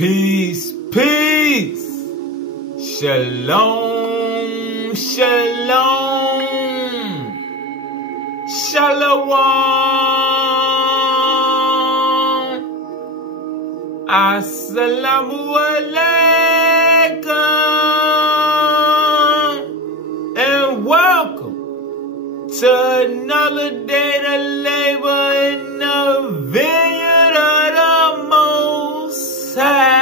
Peace, peace. Shalom, shalom. Shalom. Assalamu alaikum. And welcome to another day to labor in the vineyard of the Most High.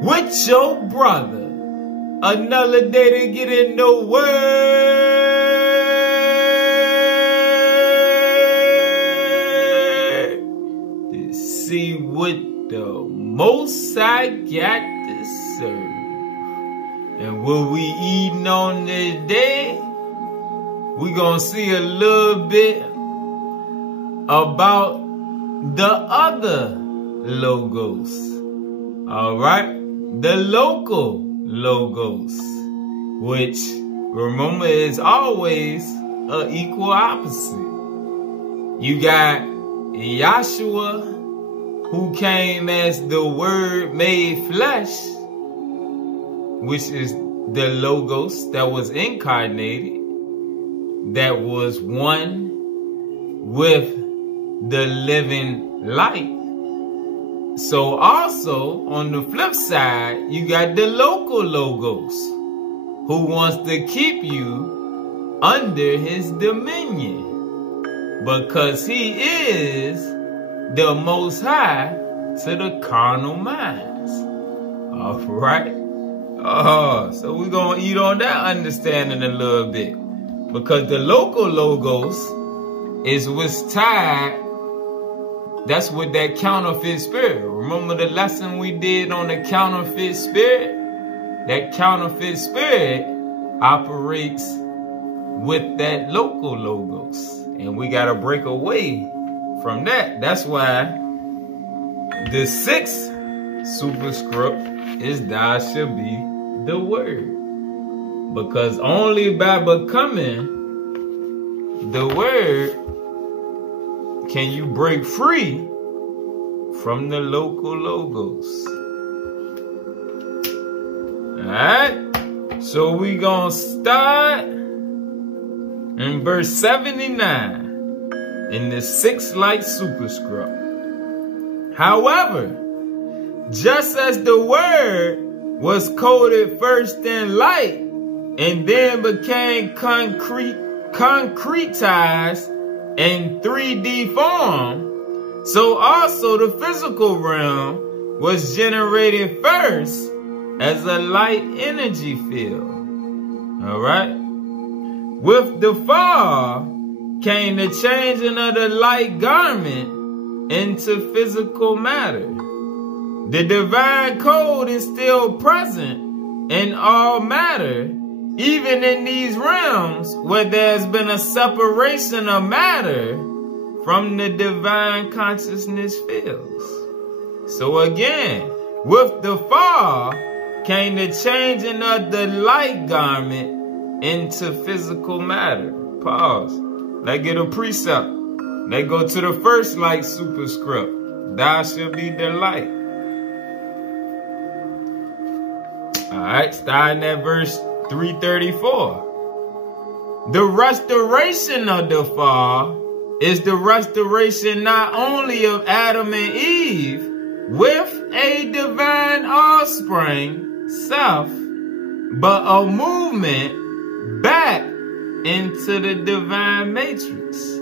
With your brother, another day to get in the word to see what the Most High got to serve. And what we eating on today, we gonna see a little bit about the other logos. Alright? The local logos, which, remember, is always an equal opposite. You got Yahshua, who came as the Word made flesh, which is the logos that was incarnated, that was one with the living light. So also, on the flip side, you got the local logos, who wants to keep you under his dominion, because he is the Most High to the carnal minds. All right? So we're going to eat on that understanding a little bit, because the local logos is what's tied. That's what that counterfeit spirit. Remember the lesson we did on the counterfeit spirit? That counterfeit spirit operates with that local logos. And we got to break away from that. That's why the sixth superscript is thou shalt be the word. Because only by becoming the word can you break free from the local logos. Alright? So we gonna start in verse 79 in the sixth light superscript. However, just as the word was coded first in light and then became concretized in 3D form, so also the physical realm was generated first as a light energy field. Alright? With the fall came the changing of the light garment into physical matter. The divine code is still present in all matter, even in these realms where there's been a separation of matter from the divine consciousness fields. So again, with the fall came the changing of the light garment into physical matter. Pause. Let's get a precept. Let's go to the first light superscript. Thou shalt be the light. Alright, starting at verse 334. The restoration of the fall is the restoration not only of Adam and Eve with a divine offspring, self, but a movement back into the divine matrix.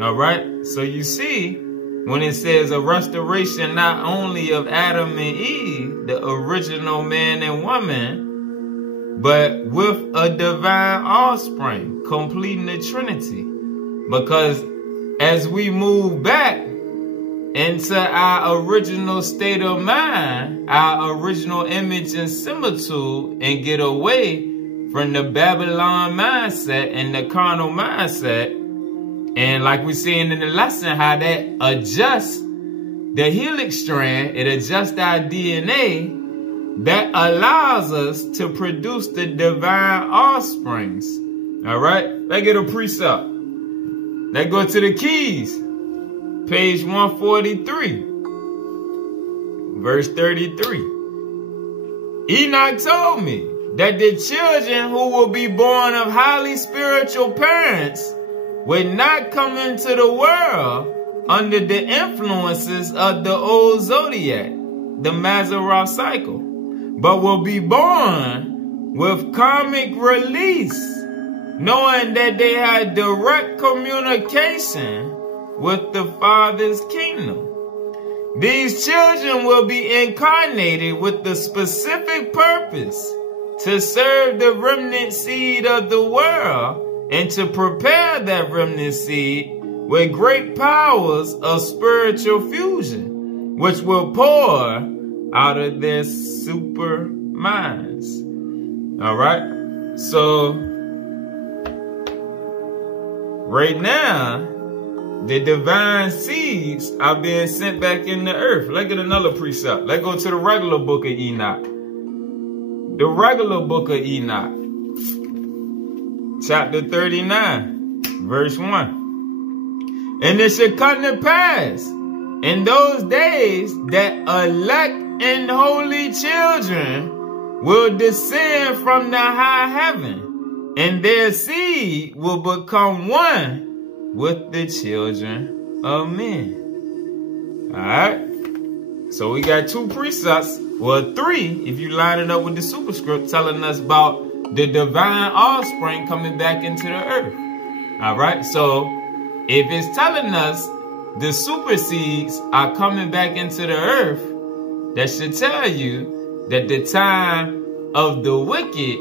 Alright, so you see, when it says a restoration not only of Adam and Eve, the original man and woman, but with a divine offspring, completing the Trinity. Because as we move back into our original state of mind, our original image and similitude, and get away from the Babylon mindset and the carnal mindset, and like we're seeing in the lesson, how that adjusts the helix strand, it adjusts our DNA, that allows us to produce the divine offsprings. All right, let's get a precept. Let's go to the keys. Page 143. verse 33. Enoch told me that the children who will be born of highly spiritual parents would not come into the world under the influences of the old zodiac, the Mazzaroth cycle, but will be born with karmic release, knowing that they had direct communication with the Father's kingdom. These children will be incarnated with the specific purpose to serve the remnant seed of the world and to prepare that remnant seed with great powers of spiritual fusion, which will pour out of their super minds. All right? So, right now, the divine seeds are being sent back in the earth. Let's get another precept. Let's go to the regular book of Enoch. The regular book of Enoch. Chapter 39, verse 1. And it shall come to pass in those days that elect and holy children will descend from the high heaven, and their seed will become one with the children of men. Alright? So we got two precepts, well 3 if you line it up with the superscript, telling us about the divine offspring coming back into the earth. Alright? So if it's telling us the super seeds are coming back into the earth, that should tell you that the time of the wicked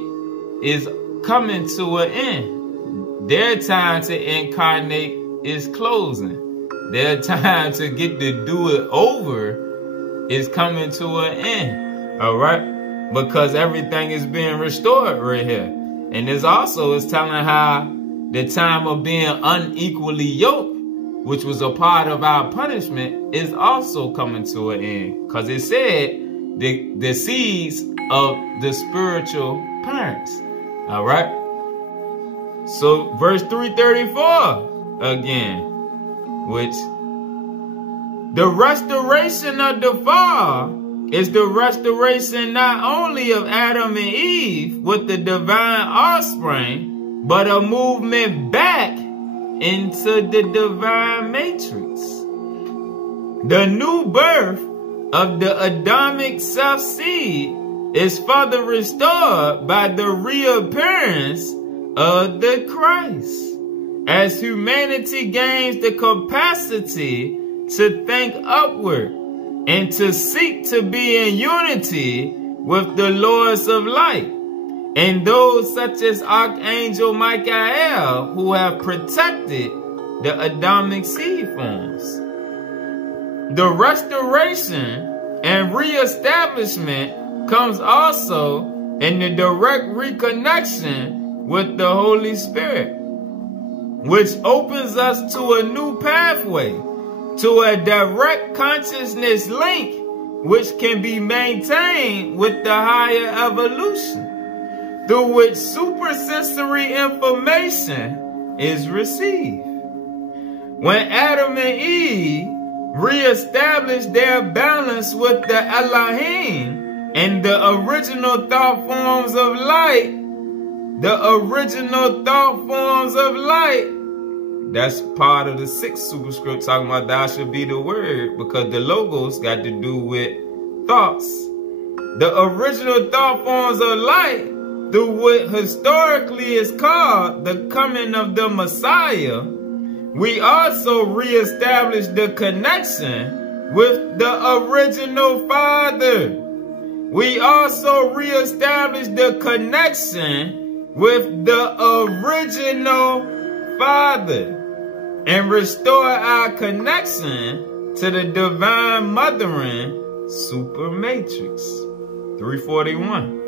is coming to an end. Their time to incarnate is closing. Their time to get to do it over is coming to an end. All right? Because everything is being restored right here. And this also is telling how the time of being unequally yoked, which was a part of our punishment, is also coming to an end. Because it said the seeds of the spiritual parents. All right? So verse 334 again, which the restoration of the fall is the restoration not only of Adam and Eve with the divine offspring, but a movement back into the divine matrix. The new birth of the Adamic self-seed is further restored by the reappearance of the Christ, as humanity gains the capacity to think upward and to seek to be in unity with the Lords of Light, and those such as Archangel Michael, who have protected the Adamic seed forms. The restoration and reestablishment comes also in the direct reconnection with the Holy Spirit, which opens us to a new pathway, to a direct consciousness link, which can be maintained with the higher evolution, through which supersensory information is received. When Adam and Eve reestablished their balance with the Elohim and the original thought forms of light, that's part of the 6th superscript talking about thou should be the word, because the logos got to do with thoughts. The original thought forms of light, through what historically is called the coming of the Messiah, we also reestablish the connection with the original Father. We also reestablish the connection with the original Father and restore our connection to the divine mothering super matrix. 341.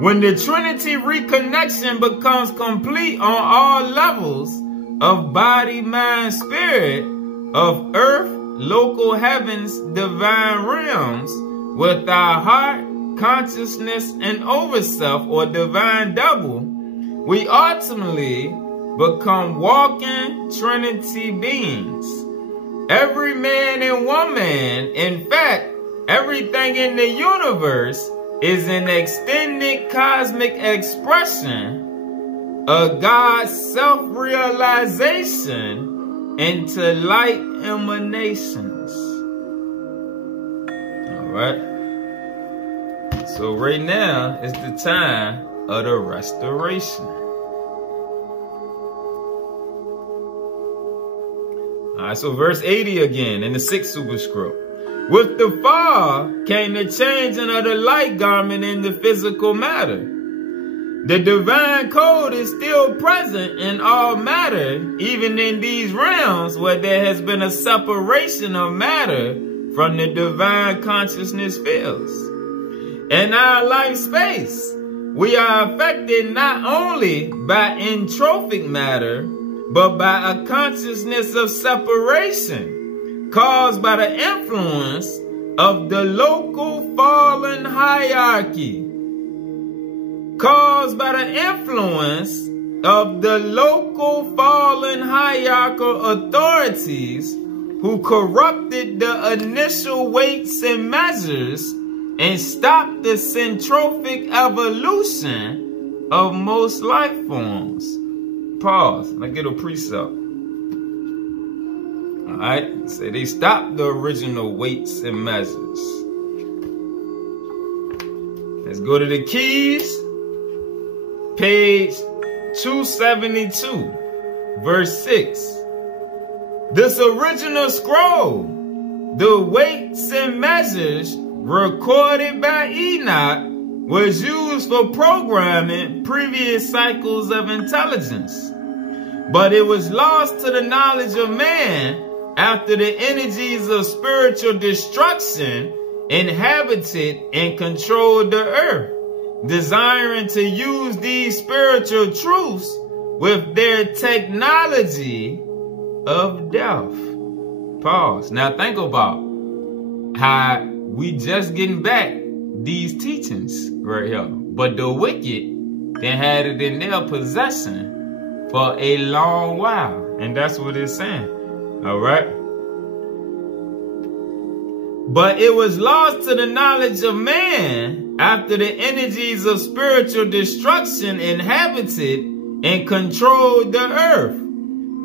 When the Trinity reconnection becomes complete on all levels of body, mind, spirit, of earth, local heavens, divine realms, with our heart, consciousness, and overself, or divine double, we ultimately become walking Trinity beings. Every man and woman, in fact, everything in the universe is an extended cosmic expression of God's self-realization into light emanations. All right. So right now is the time of the restoration. All right, so verse 80 again in the 6th superscript. With the fall came the changing of the light garment in the physical matter. The divine code is still present in all matter, even in these realms where there has been a separation of matter from the divine consciousness fields. In our life space, we are affected not only by entrophic matter, but by a consciousness of separation caused by the influence of the local fallen hierarchy. Caused by the influence of the local fallen hierarchical authorities who corrupted the initial weights and measures and stopped the centrophic evolution of most life forms. Pause. Let's get a precept. Alright, so they stopped the original weights and measures. Let's go to the keys. Page 272, verse 6. This original scroll, the weights and measures recorded by Enoch, was used for programming previous cycles of intelligence. But it was lost to the knowledge of man after the energies of spiritual destruction inhabited and controlled the earth, desiring to use these spiritual truths with their technology of death. Pause. Now think about how we just getting back these teachings right here. But the wicked, they had it in their possession for a long while. And that's what it's saying. All right. But it was lost to the knowledge of man after the energies of spiritual destruction inhabited and controlled the earth,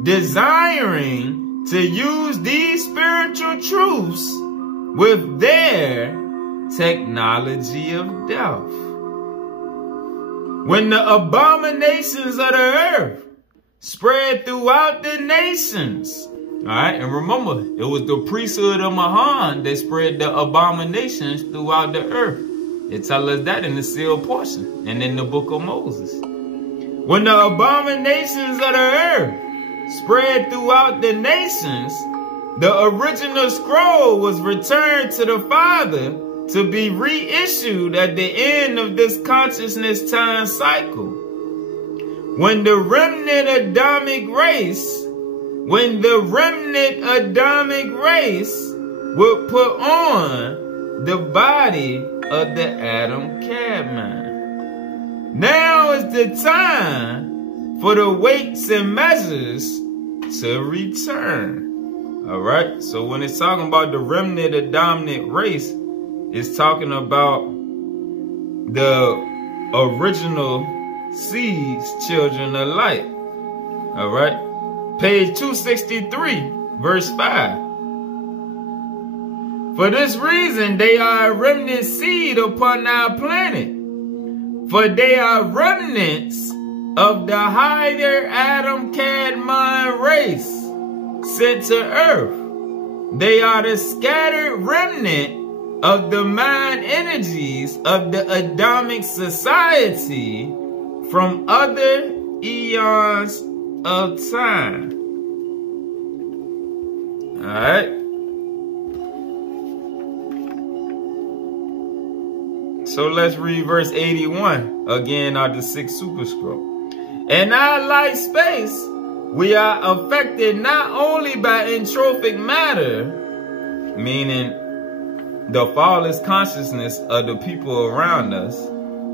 desiring to use these spiritual truths with their technology of death. When the abominations of the earth spread throughout the nations, all right, and remember, it was the priesthood of Mahan that spread the abominations throughout the earth. It tells us that in the sealed portion and in the book of Moses. When the abominations of the earth spread throughout the nations, the original scroll was returned to the Father to be reissued at the end of this consciousness time cycle. When the remnant Adamic race would put on the body of the Adam Cadman. Now is the time for the weights and measures to return. All right. So when it's talking about the remnant Adamic race, it's talking about the original seeds, children of light. All right. Page 263, verse 5. For this reason, they are a remnant seed upon our planet. For they are remnants of the higher Adam Cadmon race sent to earth. They are the scattered remnant of the mind energies of the Adamic society from other eons of time. All right. So let's read verse 81 again out the 6th superscript. In our life space, we are affected not only by entrophic matter, meaning the false consciousness of the people around us,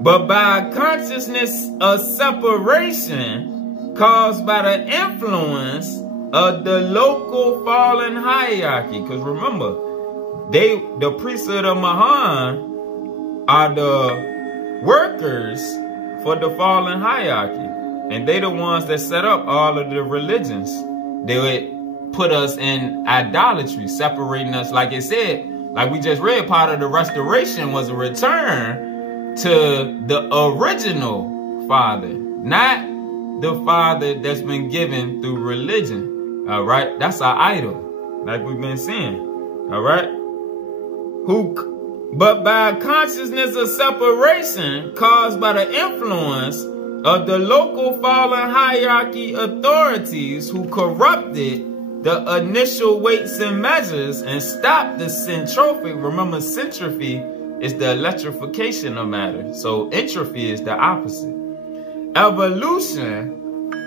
but by a consciousness of separation caused by the influence of the local fallen hierarchy. Because remember, the priesthood of Mahan are the workers for the fallen hierarchy. And they the ones that set up all of the religions. They would put us in idolatry, separating us, like it said, like we just read, part of the restoration was a return to the original Father, not the Father that's been given through religion. All right, that's our idol, like we've been saying. All right, but by a consciousness of separation caused by the influence of the local fallen hierarchy authorities who corrupted the initial weights and measures and stopped the centrophy. Remember, centropy is the electrification of matter. So entropy is the opposite. Evolution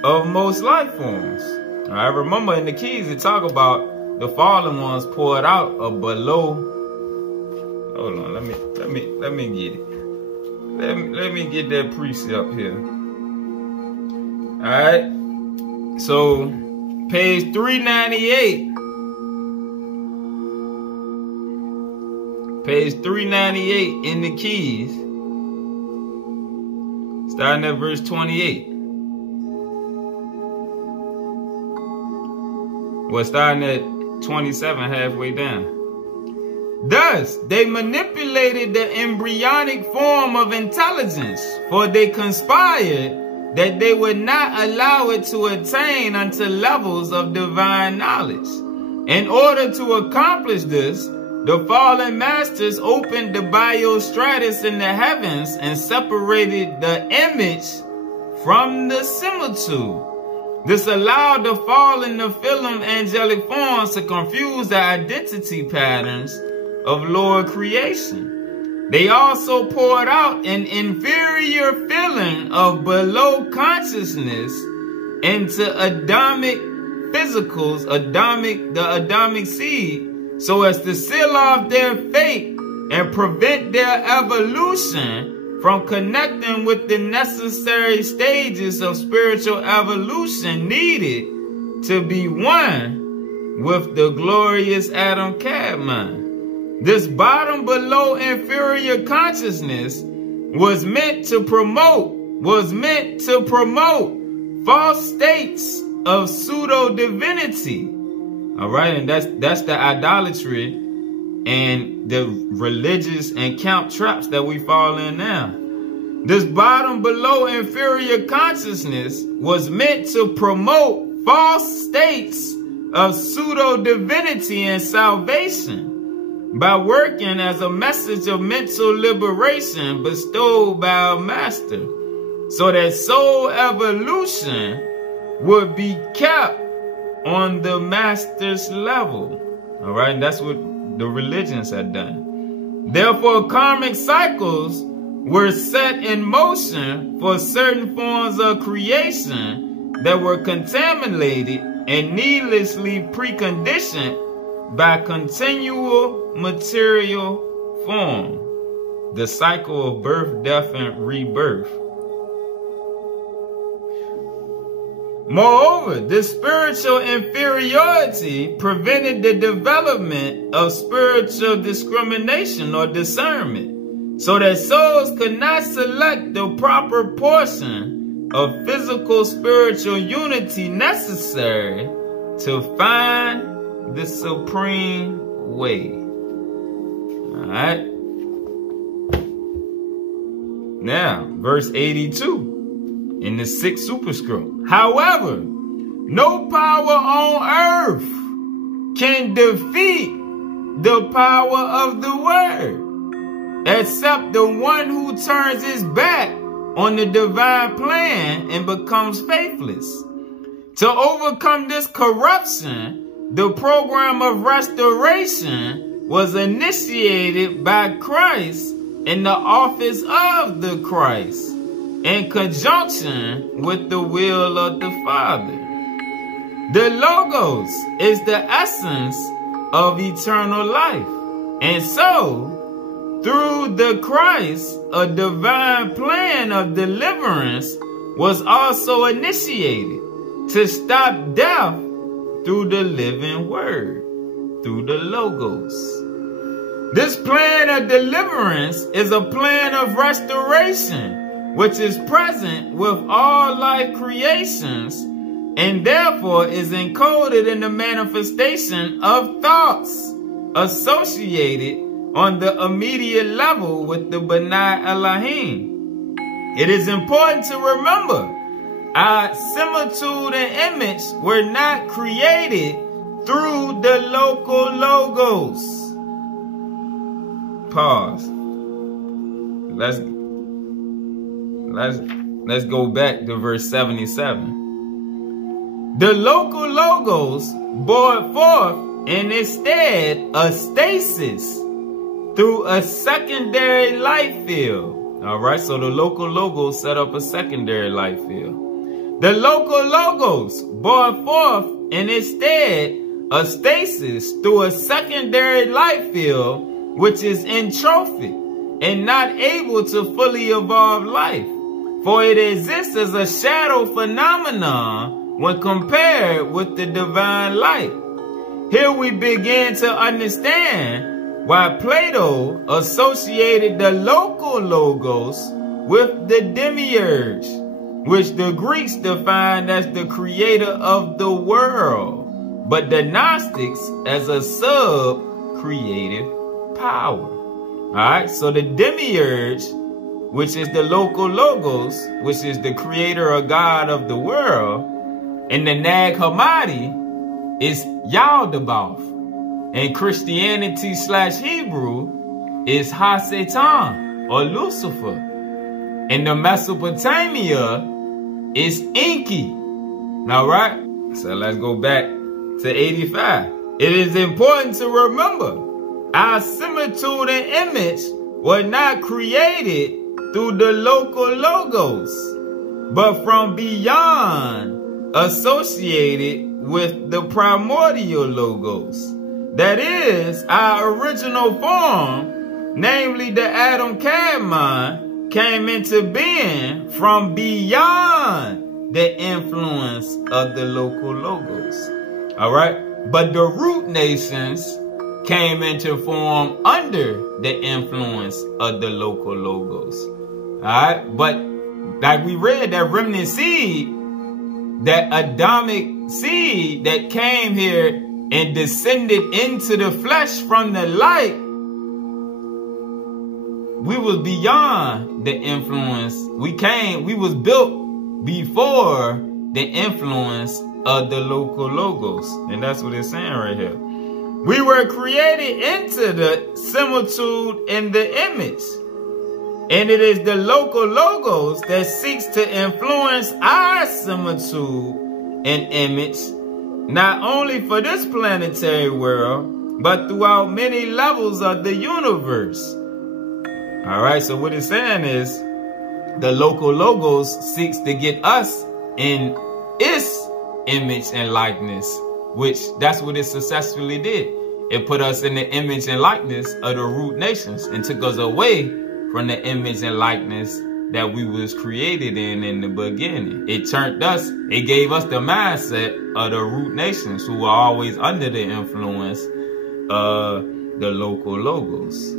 of most life forms. All right, remember in the keys it talk about the fallen ones poured out of below. Hold on, let me get it. Let me get that precept here. All right, so page 398. Page 398 in the keys, starting at verse 28. Well, starting at 27, halfway down. Thus, they manipulated the embryonic form of intelligence, for they conspired that they would not allow it to attain unto levels of divine knowledge. In order to accomplish this, the fallen masters opened the biostratus in the heavens and separated the image from the similitude. This allowed the fallen Nephilim angelic forms to confuse the identity patterns of Lord creation. They also poured out an inferior feeling of below consciousness into Adamic physicals, the Adamic seed, so as to seal off their fate and prevent their evolution from connecting with the necessary stages of spiritual evolution needed to be one with the glorious Adam Kadmon. This bottom below inferior consciousness was meant to promote false states of pseudo divinity. All right, and that's the idolatry and the religious and camp traps that we fall in now. This bottom below inferior consciousness was meant to promote false states of pseudo divinity and salvation by working as a message of mental liberation bestowed by our master, so that soul evolution would be kept on the master's level. All right, and that's what the religions had done. Therefore, karmic cycles were set in motion for certain forms of creation that were contaminated and needlessly preconditioned by continual material form, the cycle of birth, death, and rebirth. Moreover, this spiritual inferiority prevented the development of spiritual discrimination or discernment, so that souls could not select the proper portion of physical spiritual unity necessary to find the supreme way. All right. Now, verse 82 in the 6th superscript. However, no power on earth can defeat the power of the word, except the one who turns his back on the divine plan and becomes faithless. To overcome this corruption, the program of restoration was initiated by Christ in the office of the Christ, in conjunction with the will of the Father. The Logos is the essence of eternal life. And so, through the Christ, a divine plan of deliverance was also initiated to stop death through the living word, through the Logos. This plan of deliverance is a plan of restoration, which is present with all life creations, and therefore is encoded in the manifestation of thoughts associated on the immediate level with the B'nai Elohim. It is important to remember our similitude and image were not created through the local logos. Pause. Let's go back to verse 77. The local logos brought forth in its stead a stasis through a secondary light field. All right, so the local logos set up a secondary light field. The local logos brought forth in its stead a stasis through a secondary light field, which is entrophic and not able to fully evolve life, for it exists as a shadow phenomenon when compared with the divine light. Here we begin to understand why Plato associated the local logos with the demiurge, which the Greeks defined as the creator of the world, but the Gnostics as a sub-creative power. All right, so the demiurge, which is the local logos, which is the creator or God of the world, and the Nag Hammadi is Yaldabaoth, and Christianity / Hebrew is Ha-Satan or Lucifer, and the Mesopotamia is Enki. All right, so let's go back to 85. It is important to remember our similitude and image were not created through the local logos, but from beyond, associated with the primordial logos. That is, our original form, namely the Adam Kadmon, came into being from beyond the influence of the local logos. All right, but the root nations came into form under the influence of the local logos. Alright, but like we read, that remnant seed, that Adamic seed that came here and descended into the flesh from the light, we was beyond the influence. We was built before the influence of the local logos. And that's what it's saying right here. We were created into the similitude and the image. And it is the local logos that seeks to influence our similitude and image, not only for this planetary world, but throughout many levels of the universe. All right, so what it's saying is the local logos seeks to get us in its image and likeness, which that's what it successfully did. It put us in the image and likeness of the root nations and took us away from the image and likeness that we was created in the beginning. It turned us, it gave us the mindset of the root nations who are always under the influence of the local logos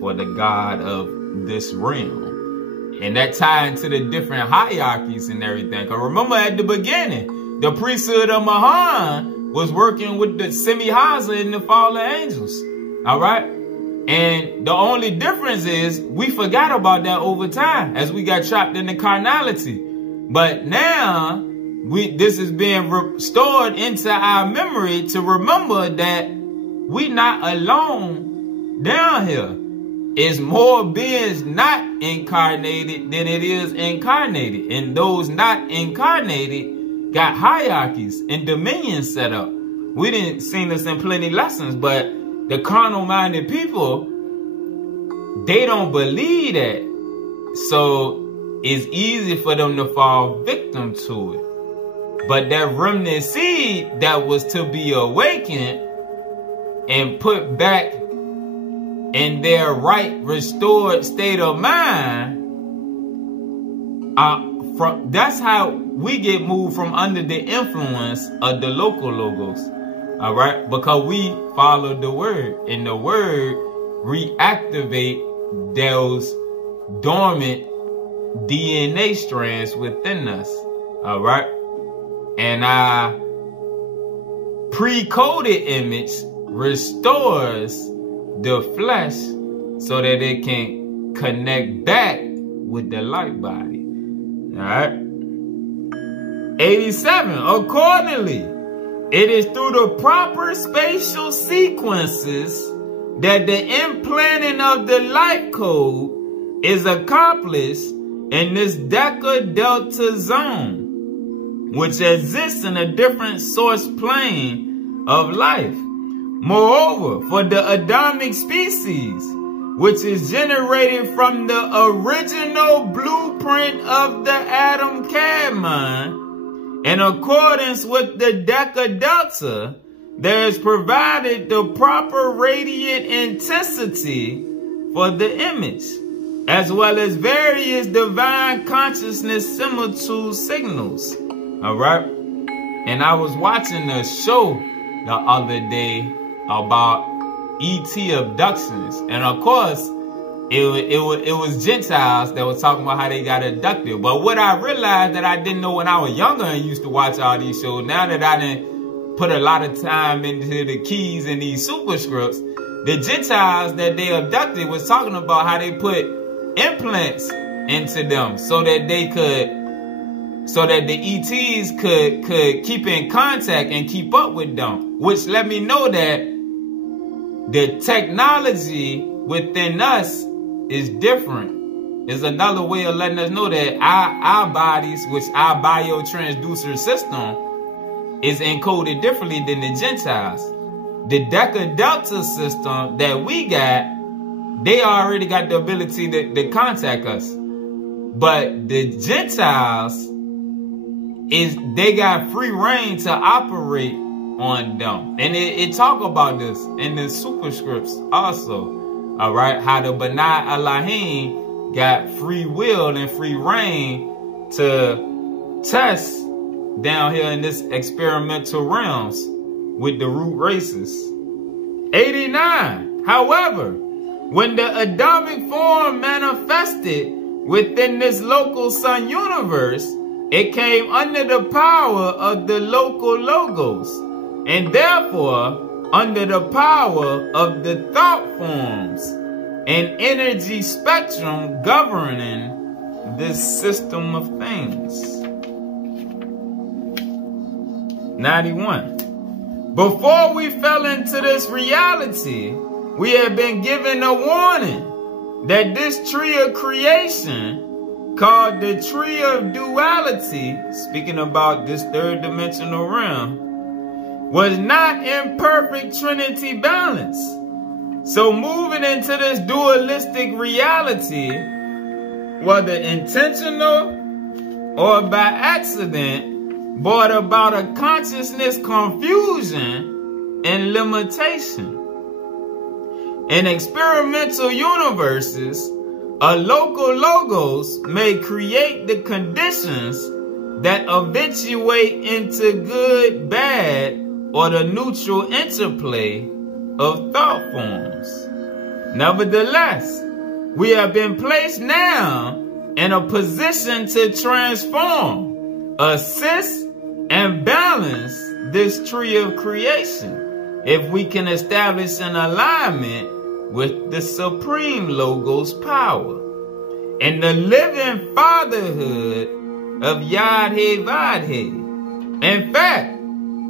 or the God of this realm. And that tied into the different hierarchies and everything. Because remember at the beginning, the priesthood of Mahan was working with the Semi-Haza and the fallen angels. All right? And the only difference is we forgot about that over time as we got trapped in the carnality. But now this is being restored into our memory to remember that we not alone down here. It's more beings not incarnated than it is incarnated. And those not incarnated got hierarchies and dominions set up. We didn't see this in plenty lessons, but the carnal-minded people, they don't believe that. So it's easy for them to fall victim to it. But that remnant seed that was to be awakened and put back in their right restored state of mind, that's how we get moved from under the influence of the local logos. All right, because we follow the word, and the word reactivate those dormant DNA strands within us. All right. And our pre-coded image restores the flesh so that it can connect back with the light body. All right. 87. Accordingly, it is through the proper spatial sequences that the implanting of the light code is accomplished in this Deca-Delta zone, which exists in a different source plane of life. Moreover, for the Adamic species, which is generated from the original blueprint of the Adam Kadmon, in accordance with the Deca-Delta, there is provided the proper radiant intensity for the image, as well as various divine consciousness similitude signals. All right? And I was watching a show the other day about ET abductions. And of course, it was Gentiles that was talking about how they got abducted. But what I realized that I didn't know when I was younger and used to watch all these shows, now that I didn't put a lot of time into the keys and these superscripts, the Gentiles that they abducted was talking about how they put implants into them so that they could, so that the ETs could keep in contact and keep up with them, which let me know that the technology within us is different. It's another way of letting us know that our bodies, which our biotransducer system, is encoded differently than the Gentiles. The Deca-Delta system that we got, they already got the ability to contact us. But the Gentiles, they got free reign to operate on them. And it talk about this in the superscripts also. All right, how the B'nai Elohim got free will and free reign to test down here in this experimental realms with the root races. 89. However, when the Adamic form manifested within this local sun universe, it came under the power of the local logos, and therefore under the power of the thought forms and energy spectrum governing this system of things. 91. Before we fell into this reality, we had been given a warning that this tree of creation, called the tree of duality, speaking about this third dimensional realm, was not in perfect trinity balance. So moving into this dualistic reality, whether intentional or by accident, brought about a consciousness confusion and limitation. In experimental universes, a local logos may create the conditions that eventuate into good, bad, or the neutral interplay of thought forms. Nevertheless, we have been placed now in a position to transform, assist, and balance this tree of creation if we can establish an alignment with the supreme logos power and the living fatherhood of Yad-He-Vad-He. In fact,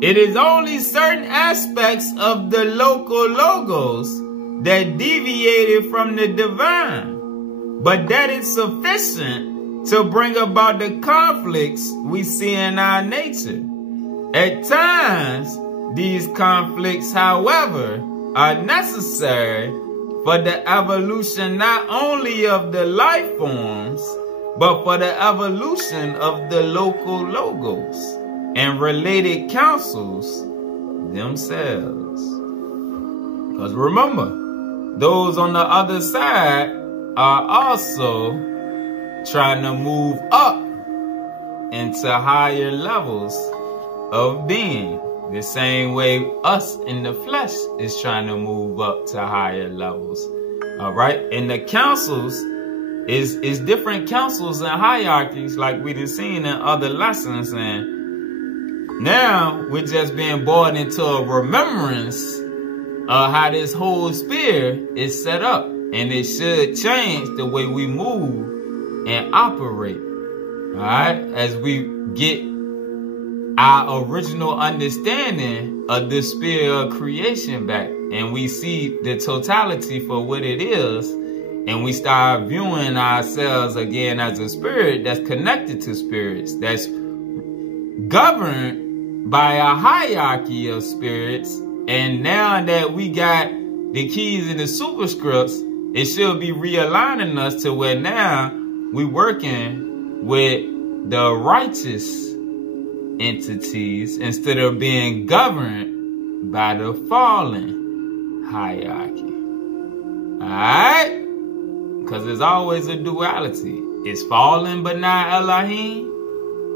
it is only certain aspects of the local logos that deviated from the divine, but that is sufficient to bring about the conflicts we see in our nature. At times, these conflicts, however, are necessary for the evolution not only of the life forms, but for the evolution of the local logos and related councils themselves. Because remember, those on the other side are also trying to move up into higher levels of being, the same way us in the flesh is trying to move up to higher levels All right. And the councils is different councils and hierarchies like we just seen in other lessons. And now we're just being brought into a remembrance of how this whole sphere is set up. And it should change the way we move and operate. All right. As we get our original understanding of the sphere of creation back, and we see the totality for what it is, and we start viewing ourselves again as a spirit that's connected to spirits, that's governed by a hierarchy of spirits. And now that we got the keys and the superscripts, it should be realigning us to where now we working with the righteous entities instead of being governed by the fallen hierarchy. Alright? Because there's always a duality. It's fallen but not Elohim,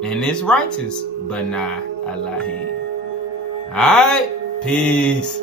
and it's righteous but not Elohim. Alright? Peace.